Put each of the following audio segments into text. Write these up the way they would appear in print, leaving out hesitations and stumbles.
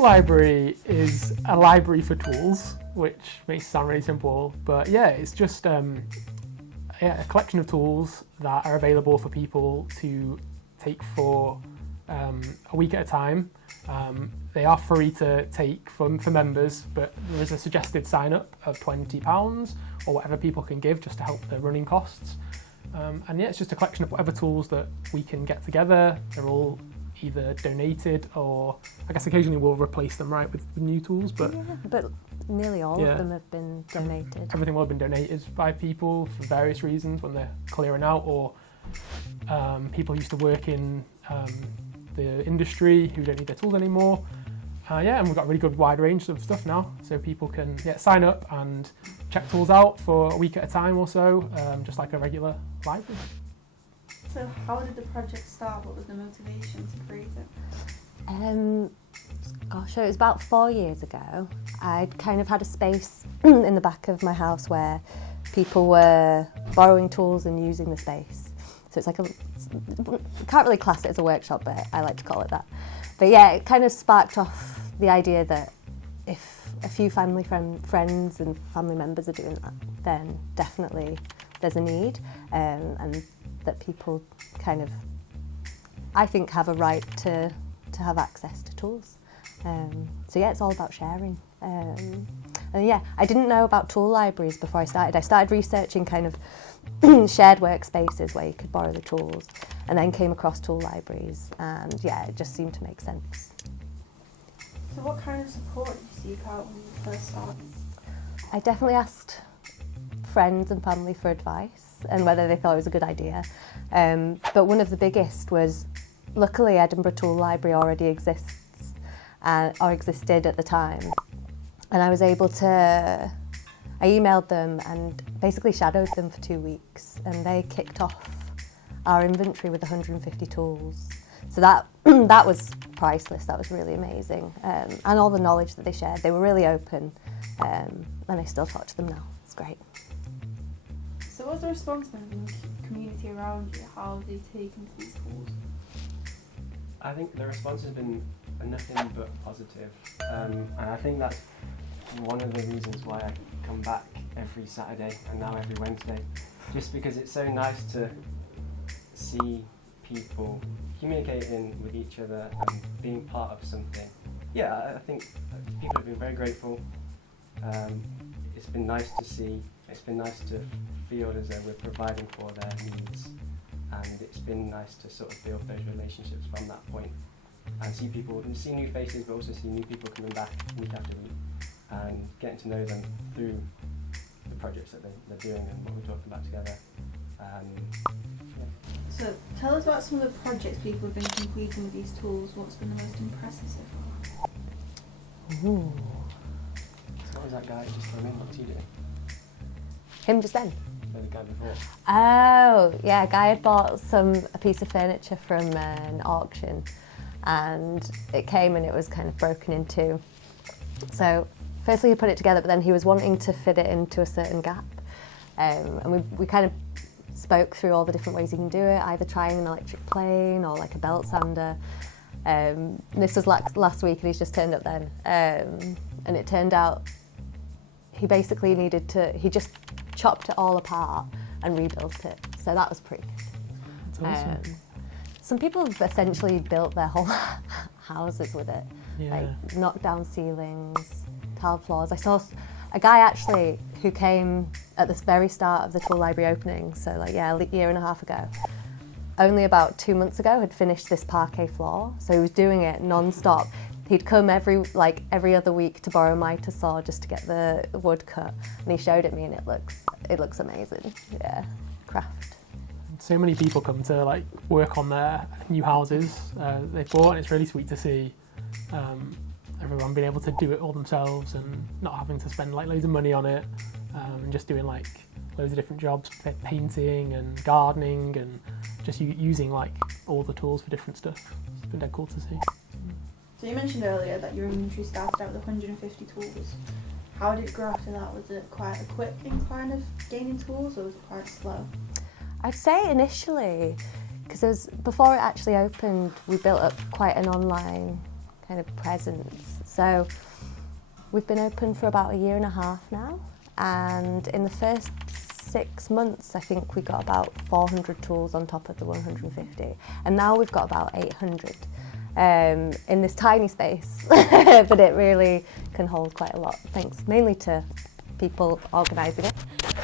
Tool Library is a library for tools, which makes it sound really simple, but yeah, it's just a collection of tools that are available for people to take for a week at a time. They are free to take for members, but there is a suggested sign-up of £20 or whatever people can give just to help their running costs. And yeah, it's just a collection of whatever tools that we can get together. They're all either donated or I guess occasionally we'll replace them, right, with new tools. But yeah, but nearly all of them have been donated. Everything will have been donated by people for various reasons when they're clearing out, or people who used to work in the industry who don't need their tools anymore. And we've got a really good wide range of stuff now, so people can sign up and check tools out for a week at a time or so, just like a regular library. So how did the project start? What was the motivation to create it? Gosh, so it was about 4 years ago. I'd kind of had a space in the back of my house where people were borrowing tools and using the space. So it's like can't really class it as a workshop, but I like to call it that. But yeah, it kind of sparked off the idea that if a few family friends and family members are doing that, then definitely there's a need, and that people kind of, I think, have a right to have access to tools. So yeah, it's all about sharing. And yeah, I didn't know about tool libraries before I started. I started researching kind of shared workspaces where you could borrow the tools, and then came across tool libraries, and yeah, it just seemed to make sense. So what kind of support did you seek out when you first started? I definitely asked friends and family for advice and whether they thought it was a good idea. But one of the biggest was, luckily Edinburgh Tool Library already exists, or existed at the time. And I was able to, I emailed them and basically shadowed them for 2 weeks, and they kicked off our inventory with 150 tools. So that was priceless, that was really amazing. And all the knowledge that they shared, they were really open, and I still talk to them now, it's great. So what's the response been from the community around you? How have they taken to these tools? I think the response has been nothing but positive, and I think that's one of the reasons why I come back every Saturday and now every Wednesday, just because it's so nice to see people communicating with each other and being part of something. Yeah, I think people have been very grateful. It's been nice to see, it's been nice to feel as though we're providing for their needs, and it's been nice to sort of build those relationships from that point and see people, and see new faces, but also see new people coming back week after week and getting to know them through the projects that they're doing and what we're talking about together. So tell us about some of the projects people have been completing with these tools. What's been the most impressive so far? Ooh. So what was that guy just came in? What was he doing? Him just then? No, the guy before. Oh, yeah, a guy had bought a piece of furniture from an auction, and it came and it was kind of broken in two. So firstly he put it together, but then he was wanting to fit it into a certain gap. And we kind of spoke through all the different ways you can do it, either trying an electric plane or like a belt sander. This was last week and he's just turned up then. And it turned out he basically he just chopped it all apart and rebuilt it. So that was pretty good. That's awesome. Some people have essentially built their whole houses with it. Yeah. Like knocked down ceilings, tiled floors. I saw a guy actually who came at the very start of the Tool Library opening, so like a year and a half ago. Only about 2 months ago had finished this parquet floor, so he was doing it non-stop. He'd come every other week to borrow my saw just to get the wood cut, and he showed it me, and it looks amazing. Yeah, craft. So many people come to like work on their new houses they've bought, and it's really sweet to see everyone being able to do it all themselves and not having to spend like loads of money on it, and just doing like loads of different jobs, painting and gardening, and just using like all the tools for different stuff. It's been dead cool to see. So you mentioned earlier that your inventory started out with 150 tools. How did it grow after that? Was it quite a quick incline of gaining tools, or was it quite slow? I'd say initially, because before it actually opened, we built up quite an online kind of presence. So we've been open for about 1.5 years now, and in the first 6 months I think we got about 400 tools on top of the 150, and now we've got about 800 in this tiny space, but it really can hold quite a lot, thanks mainly to people organising it.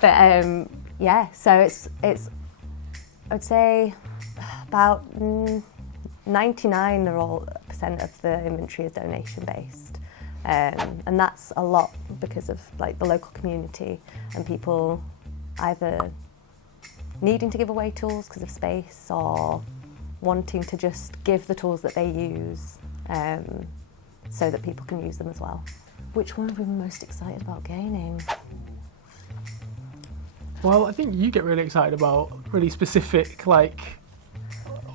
But yeah, so it's I would say about 99% of the inventory is donation based, and that's a lot because of like the local community and people either needing to give away tools because of space or wanting to just give the tools that they use so that people can use them as well. Which one are we most excited about gaining? Well, I think you get really excited about really specific, like,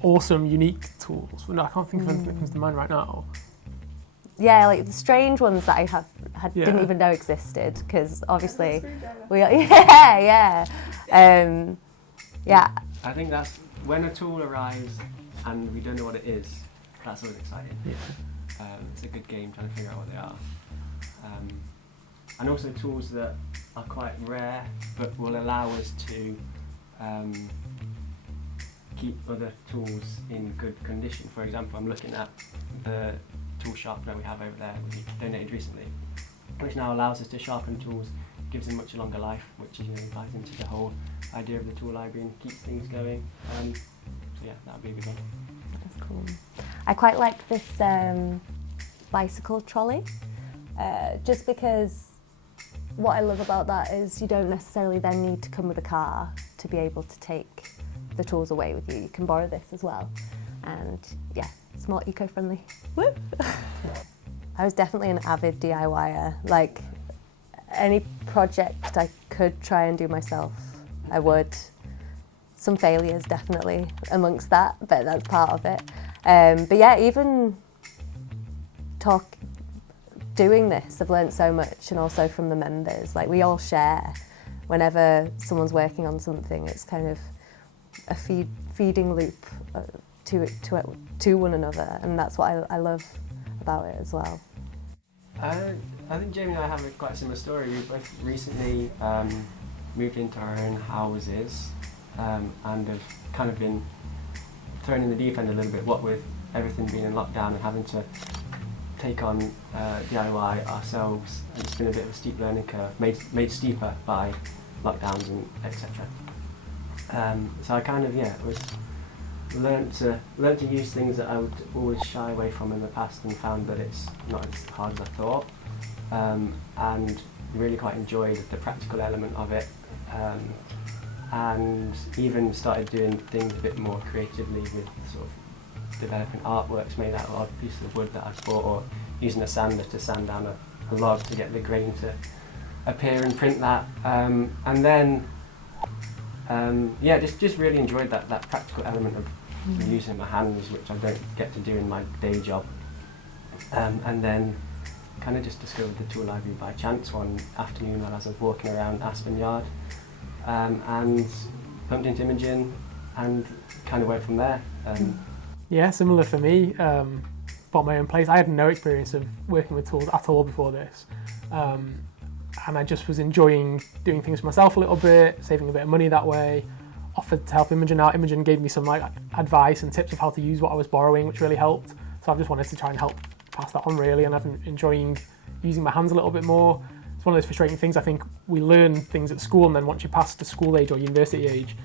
awesome, unique tools. No, I can't think of anything that comes to mind right now. Yeah, like the strange ones that I didn't Yeah. even know existed, because obviously yeah. I think that's when a tool arrives and we don't know what it is, that's always exciting. Yeah. It's a good game trying to figure out what they are. And also tools that are quite rare but will allow us to keep other tools in good condition. For example, I'm looking at the tool sharpener we have over there, which we donated recently, which now allows us to sharpen tools, gives them much longer life, which ties into the whole idea of the tool library and keeps things going. So yeah, that would be a good one. That's cool. I quite like this bicycle trolley, just because what I love about that is you don't necessarily then need to come with a car to be able to take the tools away with you. You can borrow this as well, and yeah, it's more eco-friendly. Woo! I was definitely an avid DIYer. Like, any project I could try and do myself, I would. Some failures definitely amongst that, but that's part of it. But yeah, even doing this, I've learnt so much, and also from the members. Like, we all share. Whenever someone's working on something, it's kind of a feeding loop to one another, and that's what I love about it as well. I think Jamie and I have quite a similar story. We've both recently moved into our own houses and have kind of been thrown in the deep end a little bit, what with everything being in lockdown and having to take on DIY ourselves. It's been a bit of a steep learning curve, made steeper by lockdowns and etc. So I kind of learned to use things that I would always shy away from in the past, and found that it's not as hard as I thought, and really quite enjoyed the practical element of it, and even started doing things a bit more creatively with sort of developing artworks made out of odd pieces of wood that I've bought, or using a sander to sand down a log to get the grain to appear and print that, and then just really enjoyed that practical element of using my hands, which I don't get to do in my day job, and then kind of just discovered the tool library by chance one afternoon while I was walking around Aspen Yard, and bumped into Imogen and kind of went from there. Yeah, similar for me. Bought my own place. I had no experience of working with tools at all before this, and I just was enjoying doing things for myself a little bit, saving a bit of money that way. Offered to help Imogen out. Imogen gave me some like advice and tips of how to use what I was borrowing, which really helped. So I've just wanted to try and help pass that on really, and I've been enjoying using my hands a little bit more. It's one of those frustrating things. I think we learn things at school, and then once you pass to school age or university age,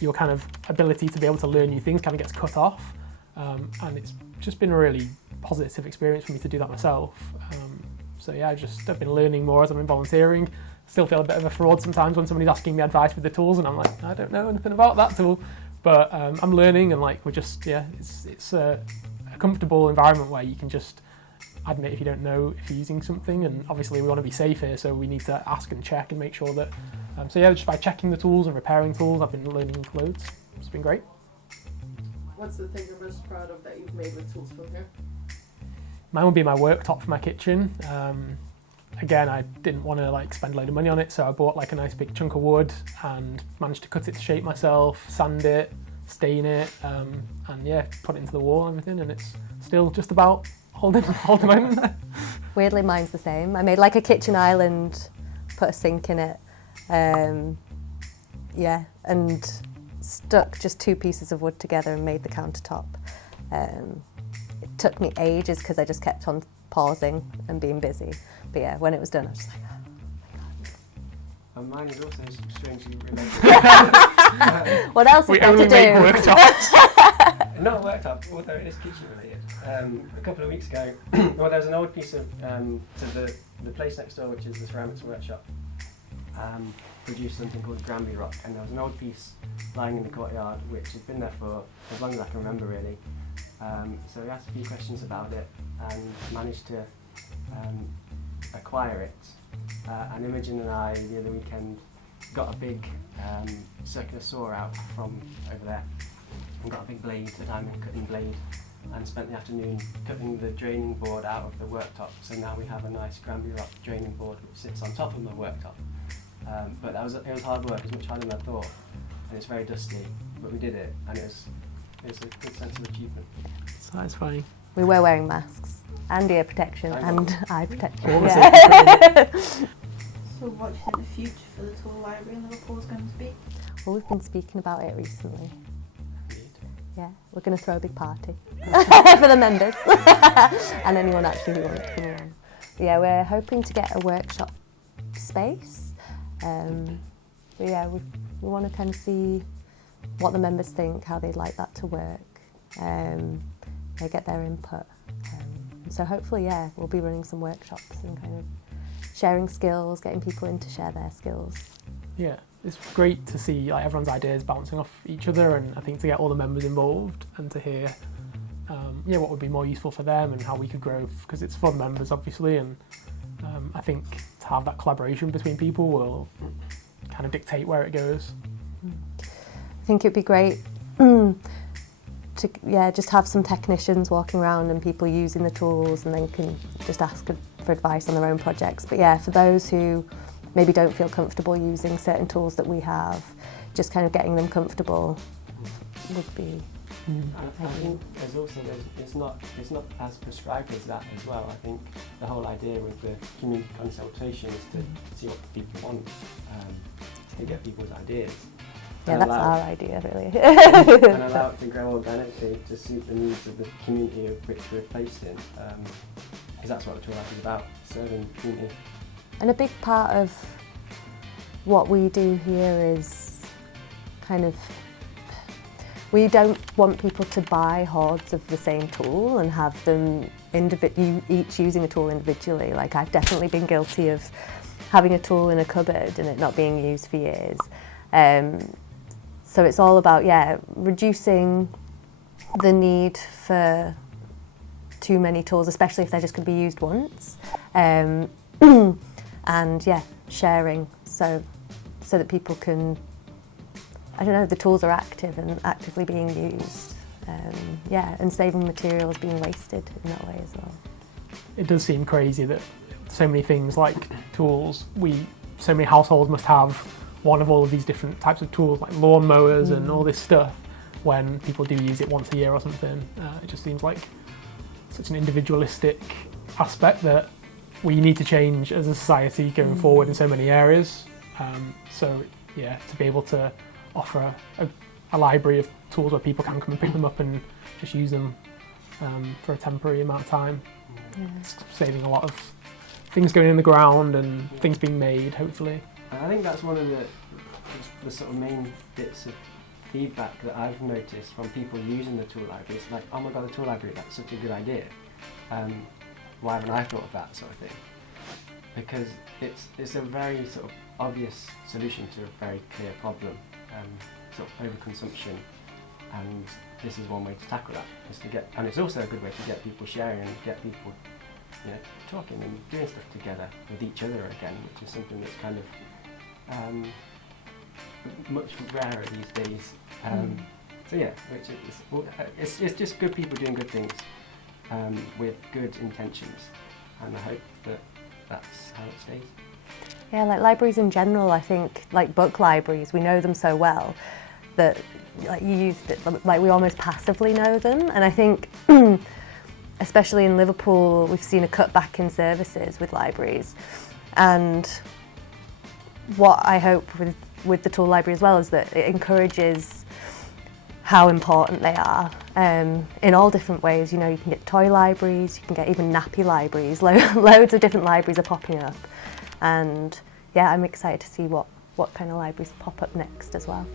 your kind of ability to be able to learn new things kind of gets cut off, and it's just been a really positive experience for me to do that myself. So yeah, I've been learning more as I've been volunteering. Still feel a bit of a fraud sometimes when somebody's asking me advice with the tools, and I'm like, I don't know anything about that tool, but I'm learning, and like it's a comfortable environment where you can just admit if you don't know if you're using something, and obviously we want to be safe here, so we need to ask and check and make sure that. So yeah, just by checking the tools and repairing tools, I've been learning loads. It's been great. What's the thing you're most proud of that you've made with tools from here? Mine would be my worktop for my kitchen. Again, I didn't want to like spend a load of money on it, so I bought like a nice big chunk of wood and managed to cut it to shape myself, sand it, stain it, and yeah, put it into the wall and everything, and it's still just about hold them open. Weirdly, mine's the same. I made like a kitchen island, put a sink in it, yeah, and stuck just 2 pieces of wood together and made the countertop. It took me ages because I just kept on pausing and being busy. But yeah, when it was done, I was just like, And mine is also strangely related. what else is We there only to make do? worktops. Not worktop, although it is kitchen related. A couple of weeks ago, well, there was an old piece of, so the place next door, which is the ceramics workshop, produced something called Granby rock, and there was an old piece lying in the courtyard which had been there for as long as I can remember, really. So we asked a few questions about it and managed to acquire it. And Imogen and I, the other weekend, got a big circular saw out from over there and got a big blade, a diamond cutting blade, and spent the afternoon cutting the draining board out of the worktop. So now we have a nice Granby rock draining board which sits on top of the worktop. But it was hard work, it was much harder than I thought, and it's very dusty, but we did it, and it was a good sense of achievement. Satisfying. We were wearing masks and ear protection and eye protection. All the Yeah. So what do you think the future for the Tool Library in Liverpool is going to be? Well, we've been speaking about it recently. Indeed. Yeah, we're going to throw a big party for the members and anyone actually who wants to come along. Yeah, we're hoping to get a workshop space. But yeah, we want to kind of see what the members think, how they'd like that to work. They get their input. So hopefully, yeah, we'll be running some workshops and kind of sharing skills, getting people in to share their skills. Yeah, it's great to see like everyone's ideas bouncing off each other, and I think to get all the members involved and to hear what would be more useful for them and how we could grow, because it's for the members obviously, and I think to have that collaboration between people will kind of dictate where it goes. I think it'd be great to just have some technicians walking around and people using the tools, and then can just ask for advice on their own projects. But yeah, for those who maybe don't feel comfortable using certain tools that we have, just kind of getting them comfortable would be. I think it's not as prescribed as that as well. I think the whole idea with the community consultation is to see what people want, to get people's ideas. Yeah, that's our idea, really. And allow it to grow organically to suit the needs of the community of which we're placed in. Because that's what the Tool Library is about, serving the community. And a big part of what we do here is kind of, we don't want people to buy hordes of the same tool and have them each using a tool individually. Like, I've definitely been guilty of having a tool in a cupboard and it not being used for years. So it's all about, reducing the need for too many tools, especially if they're just going to be used once. And sharing so that people can, the tools are active and actively being used. And saving materials being wasted in that way as well. It does seem crazy that so many things like tools, so many households must have one of all of these different types of tools, like lawn mowers and all this stuff, when people do use it once a year or something. It just seems like such an individualistic aspect that we need to change as a society going forward in so many areas. To be able to offer a library of tools where people can come and pick them up and just use them for a temporary amount of time. It's saving a lot of things going in the ground and things being made, hopefully. And I think that's one of the sort of main bits of feedback that I've noticed from people using the Tool Library. It's like, oh my god, the Tool Library, that's such a good idea. Why haven't I thought of that sort of thing? Because it's a very sort of obvious solution to a very clear problem, sort of overconsumption, and this is one way to tackle that. And it's also a good way to get people sharing and get people, talking and doing stuff together with each other again, which is something that's kind of much rarer these days. It's just good people doing good things with good intentions, and I hope that that's how it stays. Yeah, like libraries in general, I think, like book libraries, we know them so well that, like, you used it, like we almost passively know them, and I think especially in Liverpool, we've seen a cutback in services with libraries. And what I hope with the Tool Library as well is that it encourages how important they are in all different ways. You know, you can get toy libraries, you can get even nappy libraries. Loads of different libraries are popping up. And yeah, I'm excited to see what kind of libraries pop up next as well.